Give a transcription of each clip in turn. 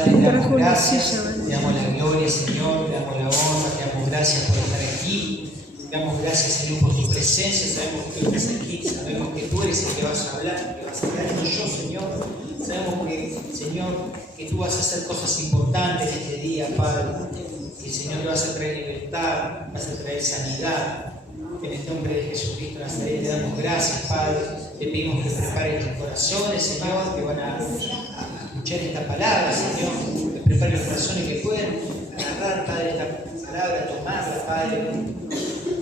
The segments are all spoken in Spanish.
Padre, te damos gracias, te damos la gloria, Señor, te damos la honra, te damos gracias por estar aquí. Te damos gracias, Señor, por tu presencia. Sabemos que tú estás aquí, sabemos que tú eres el que vas a hablar, que vas a hablar no yo, Señor. Sabemos que, Señor, que tú vas a hacer cosas importantes este día, Padre. Y, Señor, vas a traer libertad, vas a traer sanidad. En el nombre de Jesucristo Nazaret, te damos gracias, Padre. Te pedimos que prepares los corazones, Señor, que van a escuchar esta palabra, Señor. Que preparen los corazones que pueden agarrar, Padre, esta palabra, tomarla, Padre,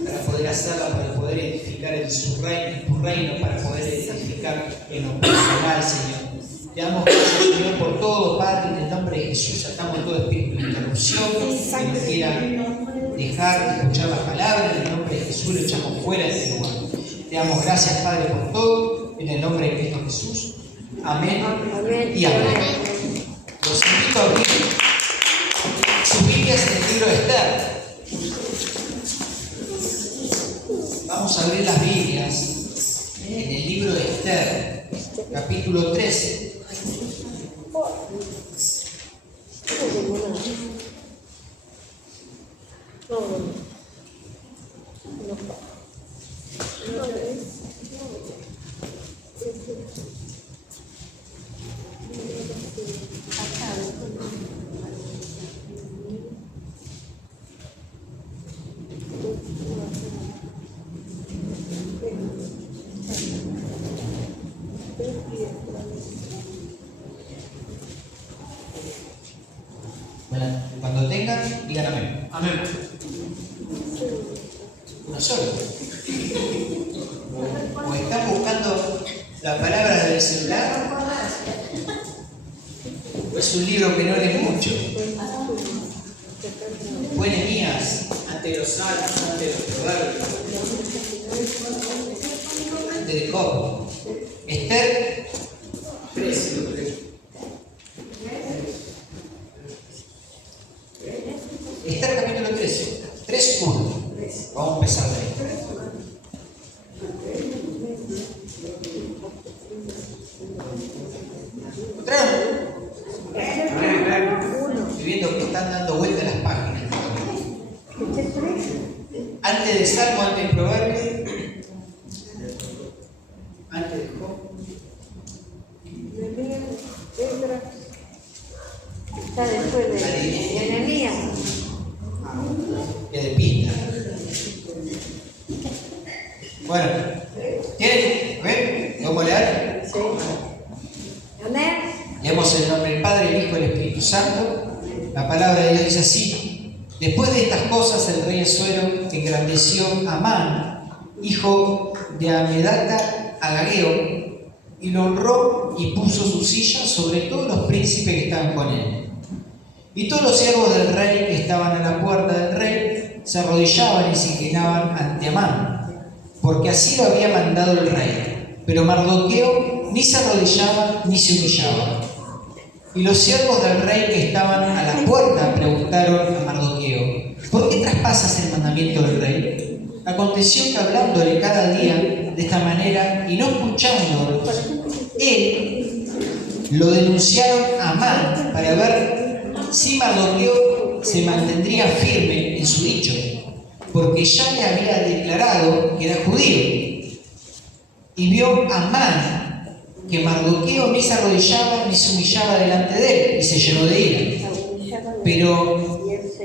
para poder hacerla, para poder edificar en tu reino, para poder edificar en lo personal, Señor. Te damos gracias, Señor, por todo, Padre, en el nombre de Jesús. Atamos todo espíritu de interrupción que nos quiera dejar de escuchar la palabra. En el nombre de Jesús lo echamos fuera de este lugar. Te damos gracias, Padre, por todo, en el nombre de Cristo Jesús. Amén, y amén. Los invito a abrir sus Biblias en el libro de Esther. Vamos a abrir las Biblias en el libro de Esther, capítulo 13. Bueno, cuando tengan, digan amén. Amén. Uno solo. O están buscando la palabra del celular, o es un libro que no lee mucho. Fue Nehemías, ante los salmos, ante los proverbios, ante de Job. Esther 13. Esther capítulo 13, 3:1. Vamos a empezar de ahí. ¿Encontraron? Estoy viendo que están dando vueltas las páginas. Antes de Salmo, antes de Proverbio, antes de Job. Está después de Nehemías. Y de pista. Bueno, ¿quieren? ¿Ven? ¿Vamos a leer? Sí. Amén. Leemos en el nombre del Padre, el Hijo y el Espíritu Santo. La palabra de Dios dice así: después de estas cosas, el rey Asuero engrandeció a Amán, hijo de Amedata Agageo, y lo honró y puso su silla sobre todos los príncipes que estaban con él. Y todos los siervos del rey que estaban a la puerta del rey se arrodillaban y se inclinaban ante Amán, porque así lo había mandado el rey. Pero Mardoqueo ni se arrodillaba ni se humillaba. Y los siervos del rey que estaban a la puerta preguntaron a Mardoqueo: ¿por qué traspasas el mandamiento del rey? Aconteció que hablándole cada día de esta manera y no escuchándolo, él lo denunciaron a Amán para ver si Mardoqueo se mantendría firme en su dicho, porque ya le había declarado que era judío. Y vio Amán que Mardoqueo ni se arrodillaba ni se humillaba delante de él, y se llenó de ira. Pero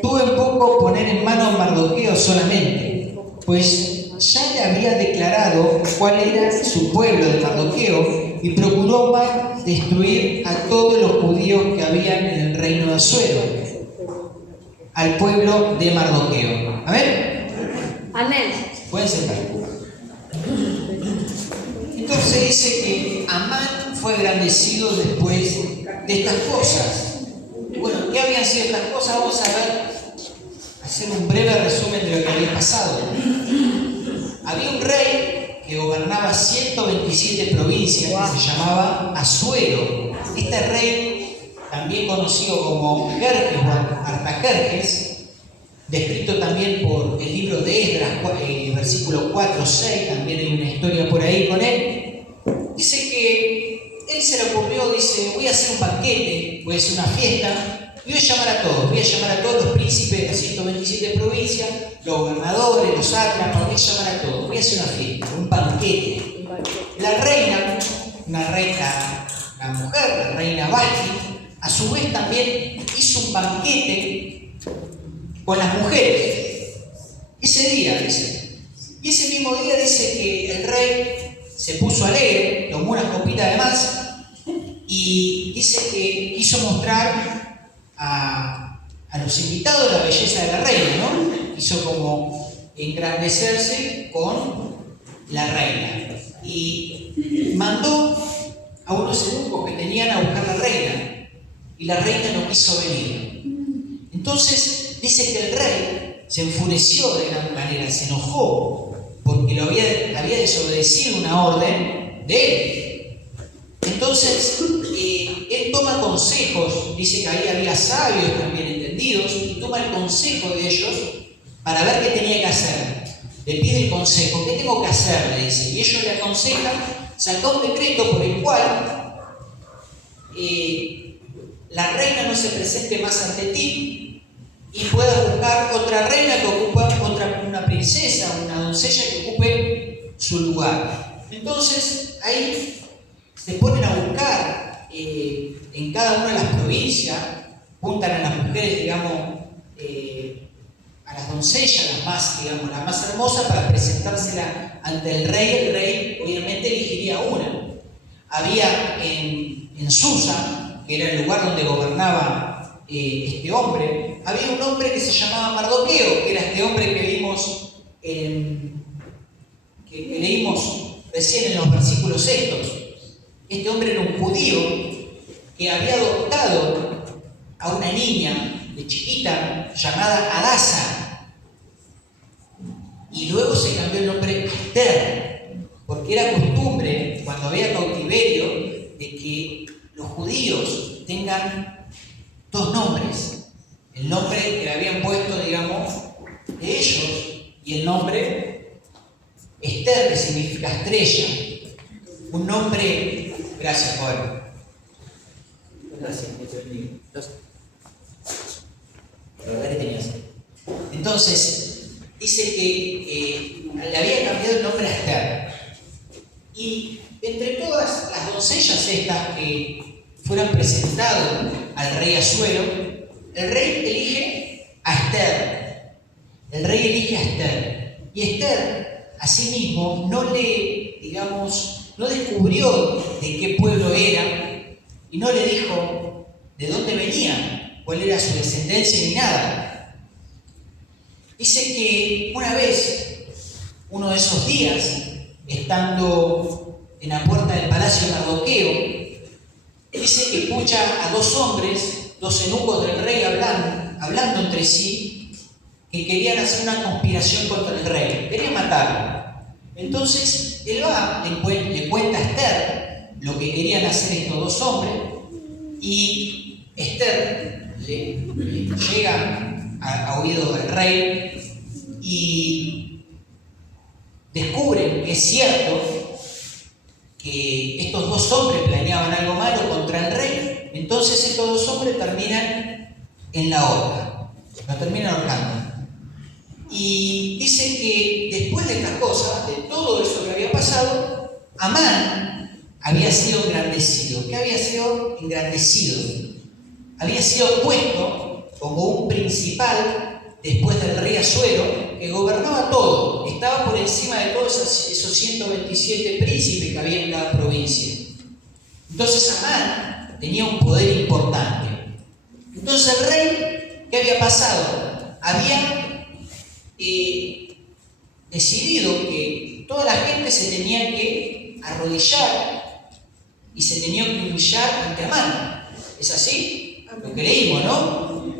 tuvo en poco poner en mano a Mardoqueo solamente, pues ya le había declarado cuál era su pueblo de Mardoqueo, y procuró Amán destruir a todos los judíos que habían en el reino de Asuero, al pueblo de Mardoqueo. ¿Amén? Amén. Pueden sentar. Entonces dice que Amán fue engrandecido después de estas cosas. Bueno, ¿qué habían sido estas cosas? Vamos a ver, hacer un breve resumen de lo que había pasado. Había un rey que gobernaba 127 provincias que se llamaba Asuero. Este rey, también conocido como Jerjes o Artajerjes, descrito también por el libro de Esdras, versículo 4-6, también hay una historia por ahí con él. Dice que él ¿qué se le ocurrió? Dice, voy a hacer un banquete, voy a hacer una fiesta, y voy a llamar a todos, los príncipes de las 127 provincias, los gobernadores, los sátrapas, voy a llamar a todos, voy a hacer una fiesta, un banquete. La reina, la mujer, la reina Vasti, a su vez también hizo un banquete con las mujeres. Ese día, dice. Y ese mismo día dice que el rey se puso alegre, tomó unas copitas de más y dice que quiso mostrar a los invitados la belleza de la reina, ¿no? Quiso como engrandecerse con la reina. Y mandó a unos eunucos que tenían a buscar a la reina. Y la reina no quiso venir. Entonces dice que el rey se enfureció de gran manera, se enojó, porque lo había desobedecido una orden de él. Entonces, él toma consejos, dice que ahí había sabios también entendidos, y toma el consejo de ellos para ver qué tenía que hacer. Le pide el consejo, ¿qué tengo que hacer? Le dice, y ellos le aconsejan, saca un decreto por el cual la reina no se presente más ante ti y puedas buscar otra reina que ocupe una princesa, una doncella que ocupe su lugar. Entonces, ahí se ponen a buscar en cada una de las provincias, juntan a las mujeres, digamos, a las doncellas, las más hermosas, para presentársela ante el rey. El rey, obviamente, elegiría una. Había en Susa, que era el lugar donde gobernaba este hombre, había un hombre que se llamaba Mardoqueo, que era este hombre que vimos que leímos recién en los versículos estos. Este hombre era un judío que había adoptado a una niña de chiquita llamada Adasa, y luego se cambió el nombre a Esther, porque era costumbre, cuando había cautiverio, de que los judíos tengan dos nombres: el nombre que le habían puesto, digamos, de ellos, y el nombre Esther, que significa estrella. Un nombre, gracias, Juan. Gracias, que te bendiga. La verdad que tenías. Entonces, dice que le había cambiado el nombre a Esther. Y entre todas las doncellas estas que fueran presentadas al rey Asuero, el rey elige a Esther. El rey elige a Esther. Y Esther, asimismo, no descubrió de qué pueblo era y no le dijo de dónde venía, cuál era su descendencia ni nada. Dice que una vez, uno de esos días, estando en la puerta del palacio de Mardoqueo, dice que escucha a dos hombres, dos eunucos del rey hablando entre sí, que querían hacer una conspiración contra el rey, querían matarlo. Entonces él va, le cuenta a Esther lo que querían hacer estos dos hombres, y Esther le llega a oído del rey y descubren que es cierto que estos dos hombres planeaban algo malo contra el rey. Entonces estos dos hombres terminan en la horca, lo terminan ahorcando. Y dice que después de estas cosas, de todo eso que había pasado, Amán había sido engrandecido. ¿Qué había sido engrandecido? Había sido puesto como un principal después del rey Asuero, que gobernaba todo, estaba por encima de todos esos 127 príncipes que había en cada provincia. Entonces Amán tenía un poder importante. Entonces el rey, ¿qué había pasado? Había decidido que toda la gente se tenía que arrodillar y se tenía que humillar ante Amán. ¿Es así? Lo que leímos, ¿no?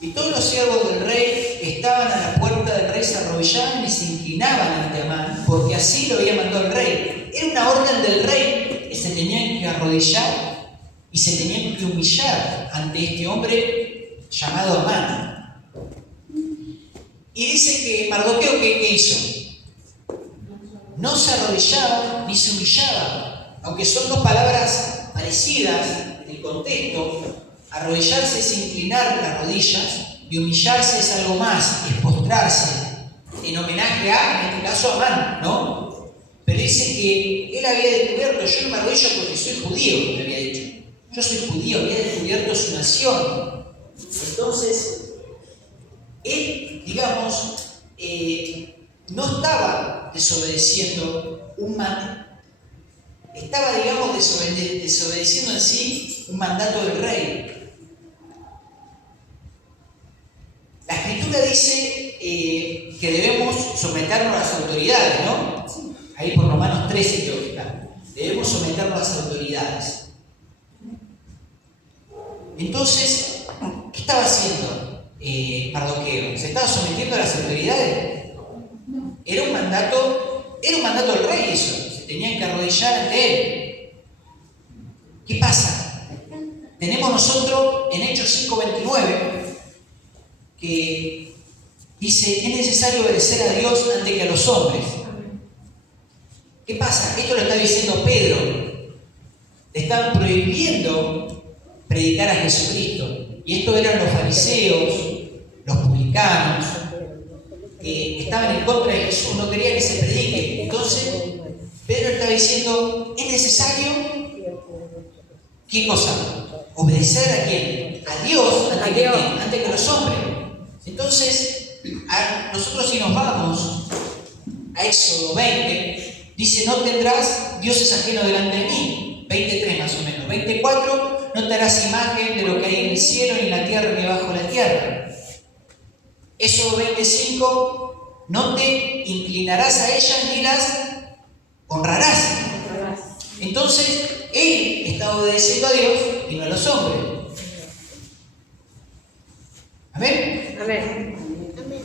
Y todos los siervos del rey que estaban a la puerta del rey se arrodillaban y se inclinaban ante Amán, porque así lo había mandado el rey. Era una orden del rey que se tenían que arrodillar y se tenían que humillar ante este hombre llamado Amán. Y dice que Mardoqueo, ¿qué hizo? No se arrodillaba ni se humillaba aunque son dos palabras parecidas en el contexto, arrodillarse es inclinar las rodillas y humillarse es algo más, es postrarse, en homenaje a, en este caso, a Amán, ¿no? Pero dice que él había descubierto, yo no me arrodillo porque soy judío, le había dicho. Yo soy judío, había descubierto su nación. Entonces, él, digamos, no estaba desobedeciendo un mandato, estaba, digamos, desobedeciendo en sí un mandato del rey. La Escritura dice que debemos someternos a las autoridades, ¿no? Ahí por Romanos 13 creo que está. Debemos someternos a las autoridades. Entonces, ¿qué estaba haciendo Mardoqueo? ¿Se estaba sometiendo a las autoridades? Era un mandato del rey eso. Se tenían que arrodillar ante él. ¿Qué pasa? Tenemos nosotros en Hechos 5:29 que dice, es necesario obedecer a Dios antes que a los hombres. ¿Qué pasa? Esto lo está diciendo Pedro. Le estaban prohibiendo predicar a Jesucristo. Y estos eran los fariseos, los publicanos, que estaban en contra de Jesús, no querían que se predique. Entonces, Pedro está diciendo, es necesario, ¿qué cosa? ¿Obedecer a quién? A Dios antes que a los hombres. Entonces, nosotros si nos vamos a Éxodo 20, dice, no tendrás dioses ajenos delante de mí. 23 más o menos. 24, no te harás imagen de lo que hay en el cielo, ni en la tierra, ni debajo de la tierra. Éxodo 25, no te inclinarás a ellas ni las honrarás. Entonces, él está obedeciendo a Dios y no a los hombres. ¿Amén? Amén.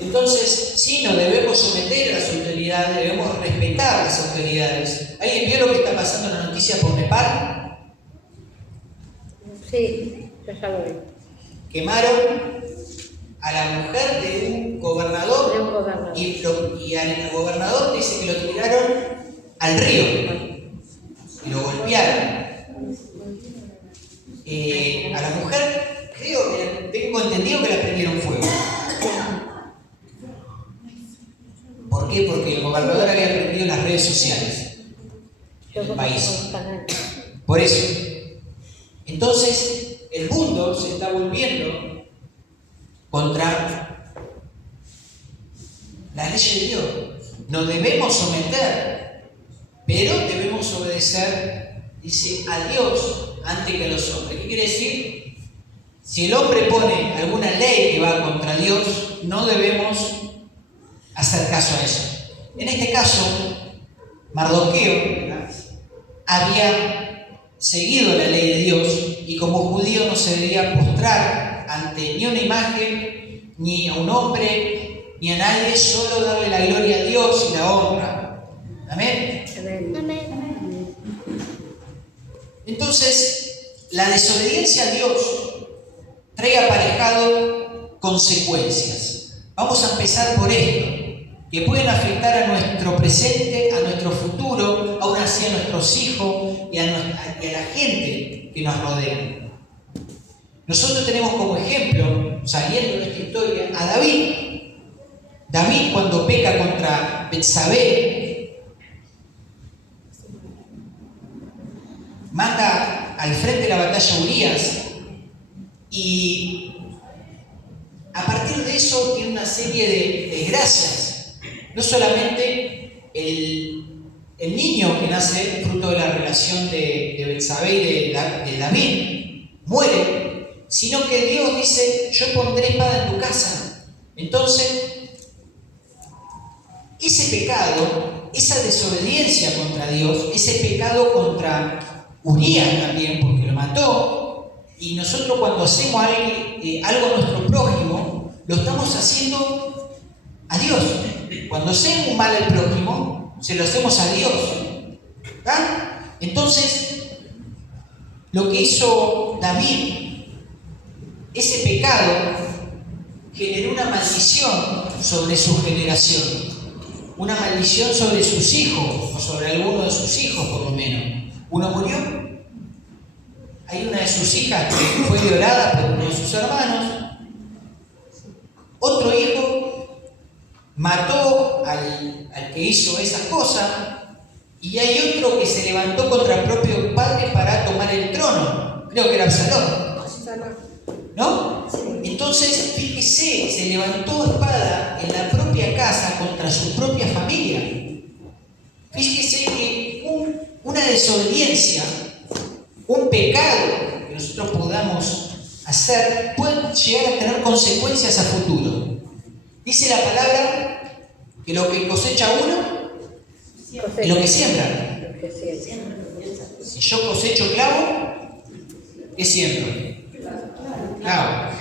Entonces, sí, nos debemos someter a las autoridades, debemos respetar las autoridades. ¿Alguien vio lo que está pasando en la noticia por Nepal? Sí, yo ya lo vi. Quemaron a la mujer de un gobernador, y al gobernador dice que lo tiraron al río y lo golpearon. A la mujer, tengo entendido que la prendieron fuego. ¿Por qué? Porque el gobernador había prendido las redes sociales en el país. Por eso. Entonces, el mundo se está volviendo contra la ley de Dios. Nos debemos someter, pero debemos obedecer, dice, a Dios antes que a los hombres. ¿Qué quiere decir? Si el hombre pone alguna ley que va contra Dios, no debemos hacer caso a eso. En este caso, Mardoqueo había seguido la ley de Dios y como judío no se debía postrar ante ni una imagen, ni a un hombre, ni a nadie, solo darle la gloria a Dios y la honra. ¿Amén? Amén. Entonces, la desobediencia a Dios trae aparejado consecuencias. Vamos a empezar por esto, que pueden afectar a nuestro presente, a nuestro futuro, aún así a nuestros hijos y a la gente que nos rodea. Nosotros tenemos como ejemplo, saliendo de esta historia, a David. David, cuando peca contra Betsabé, manda al frente de la batalla a Urías y a partir de eso tiene una serie de desgracias. No solamente el niño que nace fruto de la relación de Betsabé y de David muere, sino que Dios dice, yo pondré espada en tu casa. Entonces, ese pecado, esa desobediencia contra Dios, ese pecado contra Urías también, porque lo mató, y nosotros cuando hacemos algo a nuestro prójimo, lo estamos haciendo a Dios. Cuando hacemos un mal al prójimo, se lo hacemos a Dios. ¿Verdad? Entonces, lo que hizo David, ese pecado, generó una maldición sobre su generación. Una maldición sobre sus hijos, o sobre alguno de sus hijos por lo menos. Uno murió, hay una de sus hijas que fue violada por uno de sus hermanos, otro hijo mató al que hizo esas cosas, y hay otro que se levantó contra el propio padre para tomar el trono, creo que era Absalón, ¿no? Entonces, fíjese, se levantó espada en la propia casa contra su propia familia. Fíjese que una desobediencia, un pecado que nosotros podamos hacer, puede llegar a tener consecuencias a futuro. Dice la palabra que lo que cosecha uno es lo que siembra. Si yo cosecho clavo, ¿qué siembro? Clavo.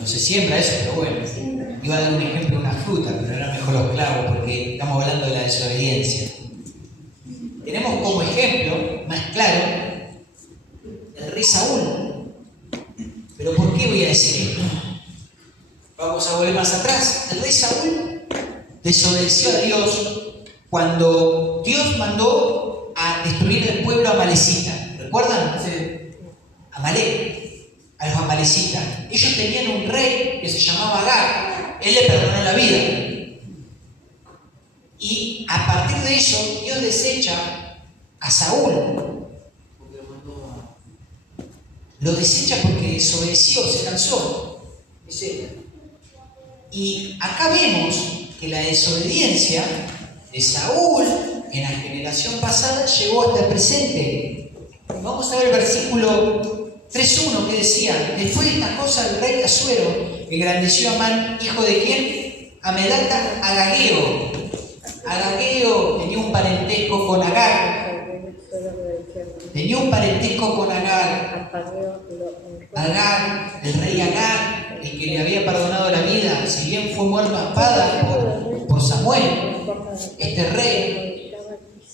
No se siembra eso, pero bueno. Iba a dar un ejemplo de una fruta, pero era mejor los clavos porque estamos hablando de la desobediencia. Tenemos como ejemplo más claro el rey Saúl. Pero ¿por qué voy a decir esto? Vamos a volver más atrás. El rey Saúl desobedeció a Dios cuando Dios mandó a destruir el pueblo amalecita. ¿Recuerdan? Amalek, a los amalecitas. Ellos tenían un rey que se llamaba Agag. Él le perdonó la vida. Y a partir de eso, Dios desecha a Saúl. Lo desecha porque desobedeció, se cansó. Y acá vemos que la desobediencia de Saúl en la generación pasada llegó hasta el presente. Vamos a ver el versículo 3.1 que decía: después de estas cosas el rey de Asuero engrandeció a Amán, hijo de quién? Amedata Agageo. Agageo tenía un parentesco con Agag. Tenía un parentesco con Agag. Agag, el rey Agag, el que le había perdonado la vida, si bien fue muerto a espada por Samuel, este rey,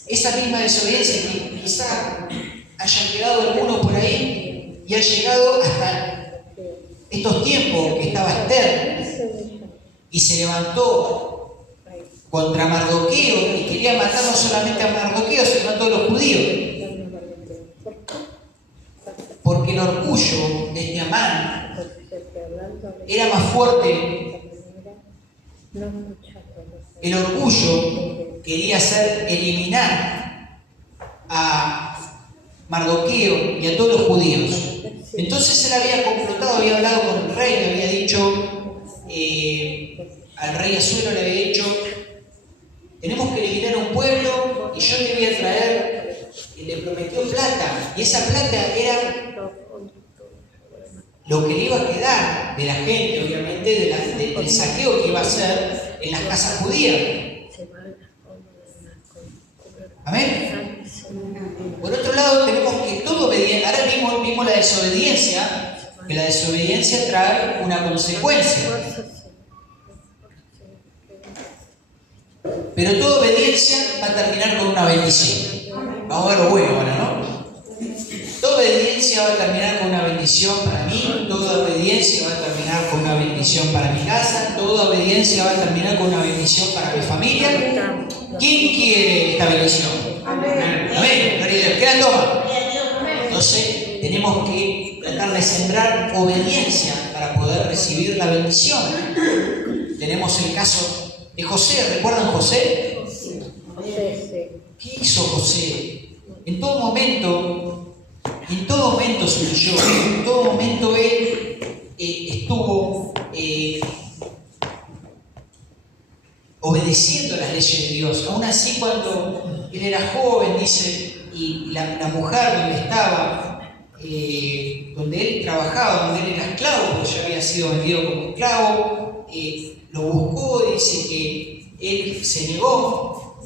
esa misma desobediencia que quizá haya quedado alguno por ahí y ha llegado hasta estos tiempos que estaba Esther y se levantó contra Mardoqueo y quería matar no solamente a Mardoqueo, sino a todos los judíos. Porque el orgullo de este Amán era más fuerte. El orgullo quería hacer eliminar a Mardoqueo y a todos los judíos. Entonces él había complotado, había hablado con el rey, le había dicho, al rey Asuero le había dicho: tenemos que eliminar un pueblo y yo te voy a traer, y le prometió plata, y esa plata era lo que le iba a quedar de la gente, obviamente, del saqueo que iba a hacer en las casas judías. Amén. Por otro lado, tenemos que todo obediencia. Ahora vimos la desobediencia, que la desobediencia trae una consecuencia. Pero toda obediencia va a terminar con una bendición. Vamos a ver lo bueno ahora, ¿no? Toda obediencia va a terminar con una bendición para mí, toda obediencia va a terminar con una bendición para mi casa, toda obediencia va a terminar con una bendición para mi familia. ¿Quién quiere esta bendición? Amén. Amén. ¿Qué la toma? Entonces tenemos que tratar de sembrar obediencia para poder recibir la bendición. Tenemos el caso de José. ¿Recuerdan José? ¿Qué hizo José? En todo momento se huyó, en todo momento él estuvo obedeciendo las leyes de Dios. Aún así, cuando él era joven, dice, y la mujer donde estaba, donde él trabajaba, donde él era esclavo, porque ya había sido vendido como esclavo, lo buscó, dice que él se negó.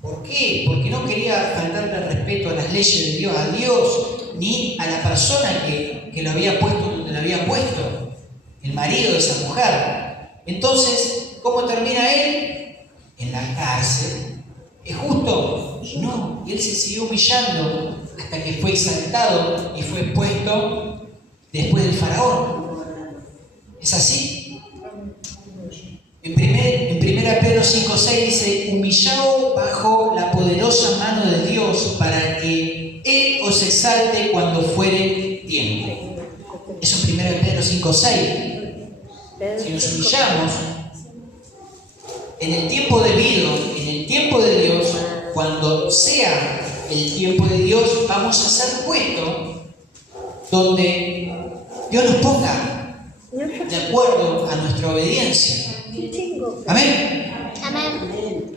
¿Por qué? Porque no quería faltarle respeto a las leyes de Dios, a Dios, ni a la persona que lo había puesto donde lo había puesto, el marido de esa mujer. Entonces, ¿cómo termina él? En la cárcel. ¿Es justo? Y no, y él se siguió humillando hasta que fue exaltado y fue puesto después del faraón. ¿Es así? En 1 Pedro 5:6 dice: humillaos bajo la poderosa mano de Dios para que Él os exalte cuando fuere tiempo. Eso es 1 Pedro 5:6. Si nos humillamos en el tiempo debido, en el tiempo de Dios, cuando sea el tiempo de Dios, vamos a ser puestos donde Dios nos ponga de acuerdo a nuestra obediencia. Amén. Amén.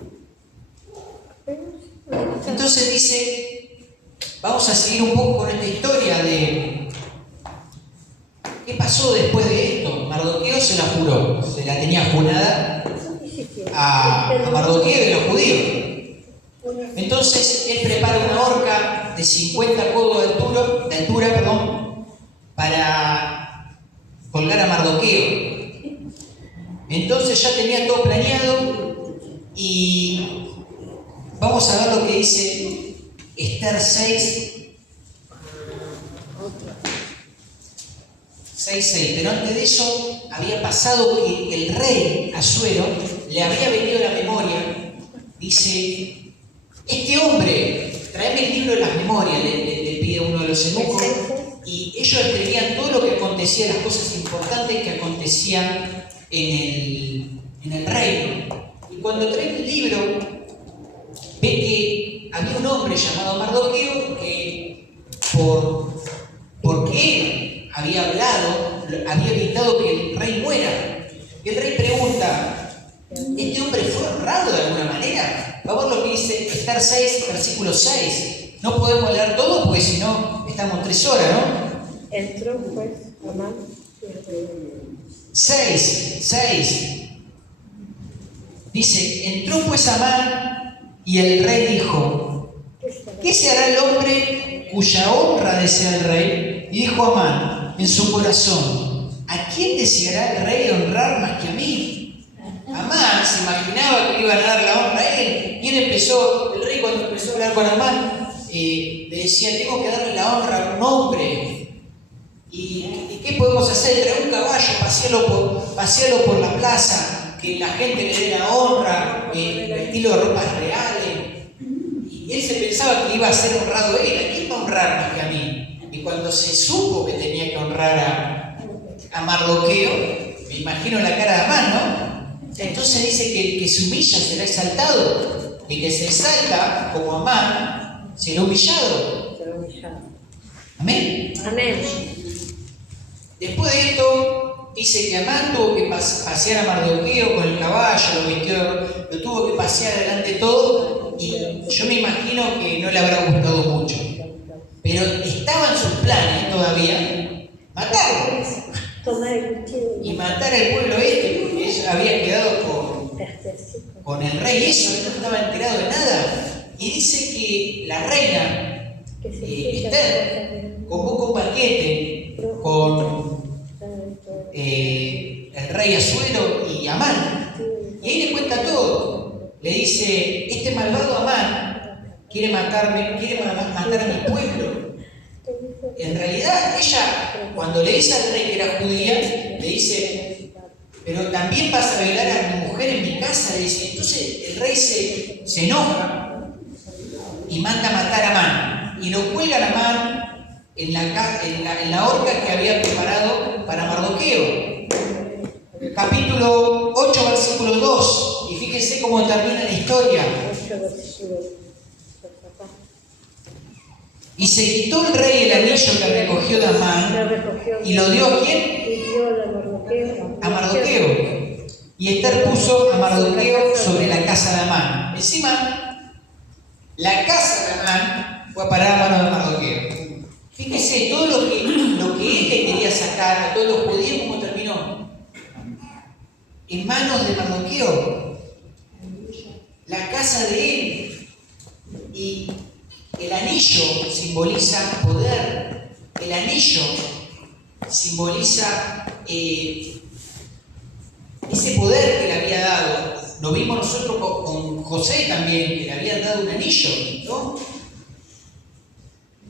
Entonces dice, vamos a seguir un poco con esta historia de qué pasó después de esto. Mardoqueo se la juró, se la tenía jurada a Mardoqueo y los judíos. Entonces él prepara una horca de 50 codos de altura, para colgar a Mardoqueo. Entonces ya tenía todo planeado y vamos a ver lo que dice Esther 6:6. Pero antes de eso había pasado que el rey Asuero le había venido a la memoria, dice: este hombre, tráeme el libro de las memorias, le pide uno de los eunucos, y ellos escribían todo lo que acontecía, las cosas importantes que acontecían en el reino. Y cuando trae el libro, ve que había un hombre llamado Mardoqueo que, porque él había hablado, había evitado que el rey muera. Y el rey pregunta: ¿este hombre fue honrado de alguna manera? Vamos a ver lo que dice Esther 6, versículo 6. No podemos leer todo porque si no estamos 3 horas, ¿no? Entró pues Amán. 6. Dice: entró pues Amán y el rey dijo: ¿qué se hará el hombre cuya honra desea el rey? Y dijo Amán en su corazón: ¿a quién deseará el rey honrar más que a mí? Amán se imaginaba que le iban a dar la honra a él. Y él el rey cuando empezó a hablar con Amán, le decía: tengo que darle la honra a un hombre. ¿Y qué podemos hacer? Traer un caballo, pasearlo por la plaza, que la gente le dé la honra, vestirlo de ropas reales. Y él se pensaba que iba a ser honrado él. ¿A quién va a honrar más que a mí? Y cuando se supo que tenía que honrar a Mardoqueo, me imagino la cara de Amán, ¿no? Entonces dice que el que se humilla será exaltado, y que se exalta como Amán será humillado. Amén. Amén. Después de esto, dice que Amán tuvo que pasear a Mardoqueo con el caballo, lo tuvo que pasear adelante todo, y yo me imagino que no le habrá gustado mucho. Pero estaba en sus planes todavía matarlo. Y matar al pueblo porque ellos habían quedado con el rey, eso, él no estaba enterado de nada. Y dice que la reina Esther convoca un banquete con el rey Asuero y Amán. Y ahí le cuenta todo. Le dice: este malvado Amán quiere matar a mi pueblo. En realidad, ella, cuando le dice al rey que era judía, le dice: pero también vas a violar a mi mujer en mi casa. Le dice. Entonces el rey se enoja y manda a matar a Amán. Y lo cuelgan a Amán en la horca que había preparado para Mardoqueo. Capítulo 8, versículo 2. Y fíjense cómo termina la historia. Y se quitó el rey el anillo que recogió de Amán y lo dio ¿a quién? A Mardoqueo. Y Esther puso a Mardoqueo sobre la casa de Amán. Encima, la casa de Amán fue a parar a mano de Mardoqueo. Fíjese todo lo que él le quería sacar a todos los judíos, ¿cómo terminó? En manos de Mardoqueo. La casa de él. Y el anillo simboliza poder. El anillo simboliza ese poder que le había dado. Lo vimos nosotros con José también, que le habían dado un anillo, ¿no?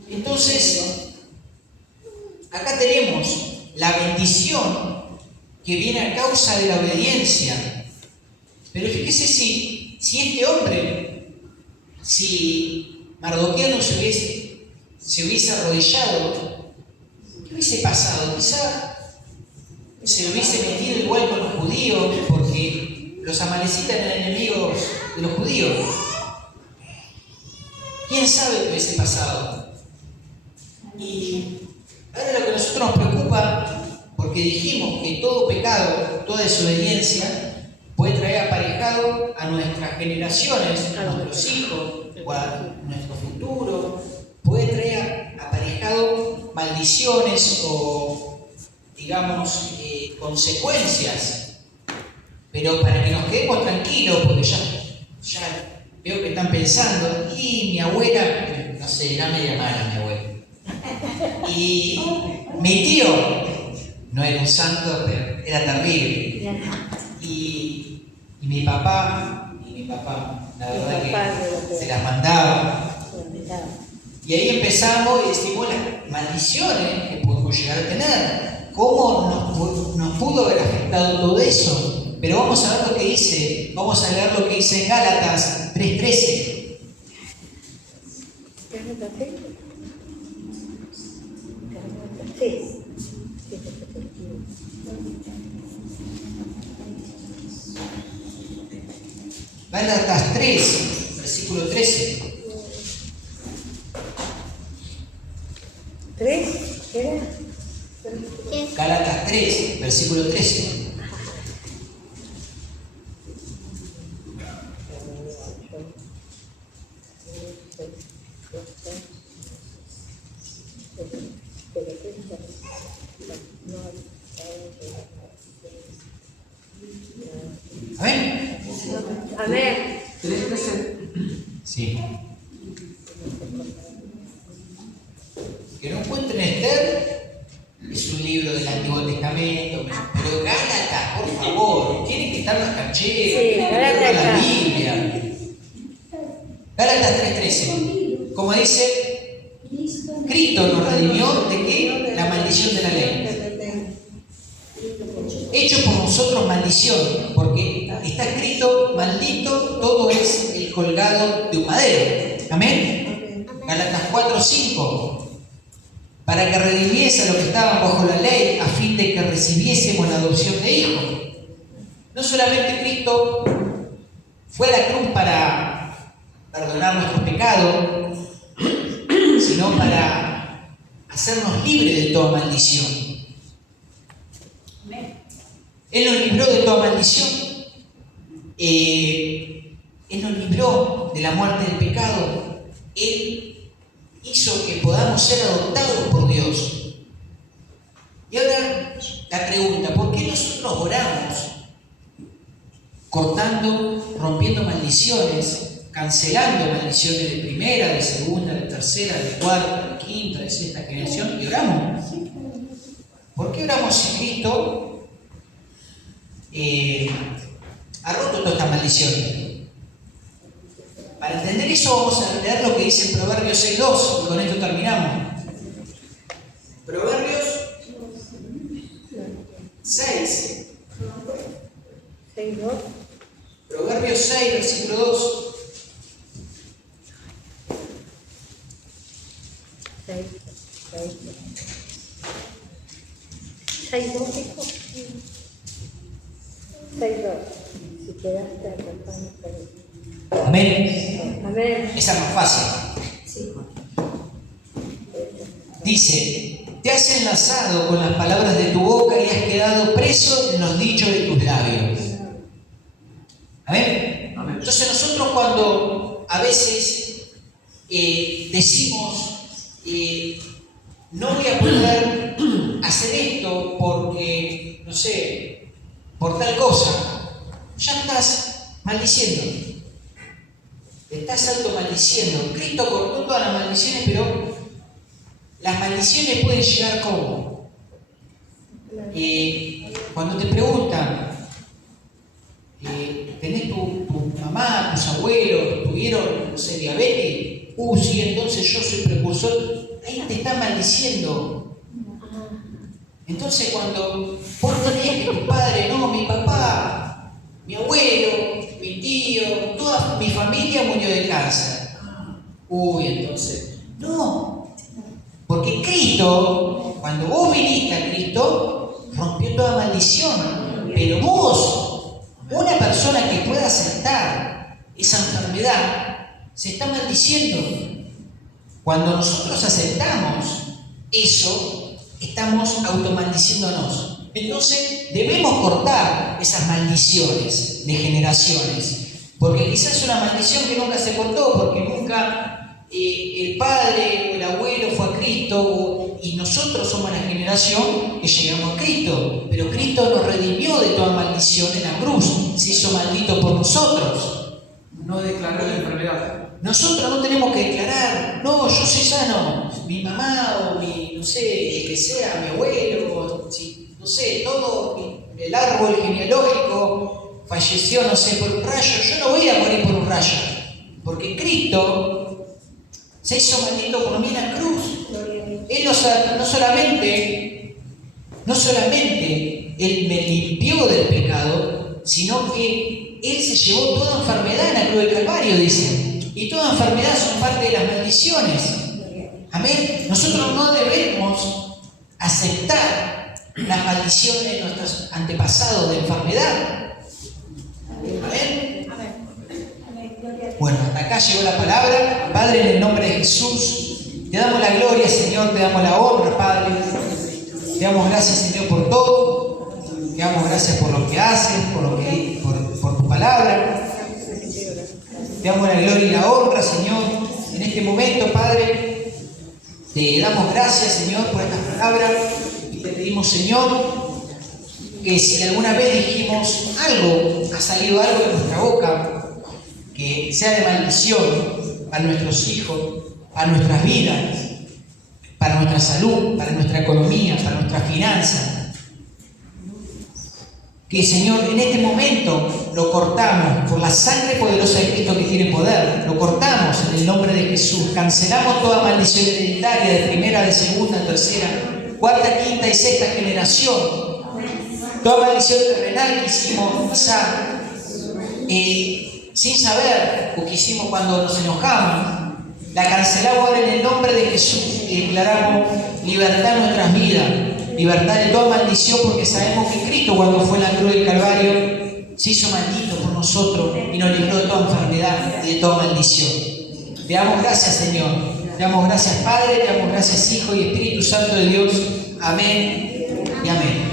Entonces, acá tenemos la bendición que viene a causa de la obediencia. Pero fíjese si este hombre, si Mardoqueo no se hubiese arrodillado, ¿qué hubiese pasado? Quizá se hubiese metido igual con los judíos, porque los amalecitas eran enemigos de los judíos. ¿Quién sabe qué hubiese pasado? Y ahora lo que a nosotros nos preocupa, porque dijimos que todo pecado, toda desobediencia, puede traer aparejado a nuestras generaciones, a nuestros hijos, o a nuestro futuro, puede traer aparejado maldiciones o, digamos, consecuencias. Pero para que nos quedemos tranquilos, porque ya veo que están pensando, y mi abuela, no sé, era media mala mi abuela. Y mi tío no era un santo, pero era terrible. Y mi papá, la verdad que se las mandaba. Y ahí empezamos y decimos las maldiciones que podemos llegar a tener. ¿Cómo nos pudo haber afectado todo eso? Pero vamos a ver lo que dice, vamos a leer lo que dice en Gálatas 3:13. Gálatas 3, versículo 13. ¿Tres? ¿Era? Gálatas 3, versículo 13. ¿Amén? Amén. Sí. Que no encuentren Esther, es un libro del Antiguo Testamento, pero Gálatas, por favor, tienen que estar los cancheros, Sí, Gálatas la está. Biblia. Gálatas 3:13. Como dice, Cristo nos redimió de qué? La maldición de la ley. Hecho por nosotros maldición, porque está escrito, maldito todo es el colgado de un madero. Amén. Gálatas 4:5. Para que redimiese a los que estaban bajo la ley, a fin de que recibiésemos la adopción de hijos. No solamente Cristo fue a la cruz para perdonar nuestros pecados, sino para hacernos libres de toda maldición. Él nos libró de toda maldición. Él nos libró de la muerte del pecado. Él hizo que podamos ser adoptados por Dios. Y ahora la pregunta, ¿por qué nosotros oramos cortando, rompiendo maldiciones, cancelando maldiciones de primera, de segunda, de tercera, de cuarta, de quinta, de sexta generación? Y oramos. ¿Por qué oramos si Cristo ha roto todas estas maldiciones? Para entender eso vamos a leer lo que dice en Proverbios 6:2 y con esto terminamos. Proverbios 6. 6:2. Proverbios 6, versículo 2. 6:2 dijo. 6:2. Si quedaste atrapado. Amén. Amén. Esa es más fácil. Dice, te has enlazado con las palabras de tu boca y has quedado preso en los dichos de tus labios. Amén. Entonces nosotros cuando a veces decimos, no voy a poder hacer esto porque, no sé, por tal cosa, ya estás maldiciendo. Te estás automaldiciendo. Cristo cortó todas las maldiciones, pero las maldiciones pueden llegar ¿cómo? Cuando te preguntan, ¿tenés tu mamá, tus abuelos, tuvieron, no sé, diabetes? Sí, entonces yo soy precursor. Ahí te está maldiciendo. Entonces cuando vos tenés que tu padre, no, mi papá, mi abuelo, tío, toda mi familia murió de cáncer. Uy, entonces, no. Porque Cristo, cuando vos viniste a Cristo, rompió toda maldición. Pero vos, una persona que pueda aceptar esa enfermedad, se está maldiciendo. Cuando nosotros aceptamos eso, estamos automaldiciéndonos. Entonces debemos cortar esas maldiciones de generaciones, porque quizás es una maldición que nunca se cortó, porque nunca el padre o el abuelo fue a Cristo, y nosotros somos la generación que llegamos a Cristo, pero Cristo nos redimió de toda maldición en la cruz, se hizo maldito por nosotros. No declaró la enfermedad. Nosotros no tenemos que declarar, no, yo soy sano, mi mamá o mi, no sé, el que sea, mi abuelo, no sé, todo el árbol genealógico falleció, no sé, por un rayo. Yo no voy a morir por un rayo, porque Cristo se hizo maldito por mí en la cruz. Él no solamente Él me limpió del pecado, sino que Él se llevó toda enfermedad en la cruz del Calvario, dice. Y toda enfermedad son parte de las maldiciones. Amén. Nosotros no debemos aceptar las maldiciones de nuestros antepasados de enfermedad. Amén. Bueno, hasta acá llegó la palabra. Padre, en el nombre de Jesús, te damos la gloria, Señor, te damos la honra, Padre. Te damos gracias, Señor, por todo. Te damos gracias por lo que haces, por tu palabra. Te damos la gloria y la honra, Señor. En este momento, Padre, te damos gracias, Señor, por estas palabras. Y te pedimos, Señor, que si alguna vez dijimos algo, ha salido algo de nuestra boca, que sea de maldición para nuestros hijos, para nuestras vidas, para nuestra salud, para nuestra economía, para nuestras finanzas. Que, Señor, en este momento lo cortamos por la sangre poderosa de Cristo que tiene poder. Lo cortamos en el nombre de Jesús. Cancelamos toda maldición hereditaria de primera, de segunda, tercera, cuarta, quinta y sexta generación. Toda maldición terrenal que hicimos quizá sin saber, o que hicimos cuando nos enojamos, la cancelamos ahora en el nombre de Jesús y declaramos libertad en nuestras vidas. Libertad de toda maldición, porque sabemos que Cristo, cuando fue en la cruz del Calvario, se hizo maldito por nosotros y nos libró de toda enfermedad y de toda maldición. Te damos gracias, Señor. Te damos gracias, Padre. Te damos gracias, Hijo y Espíritu Santo de Dios. Amén y amén.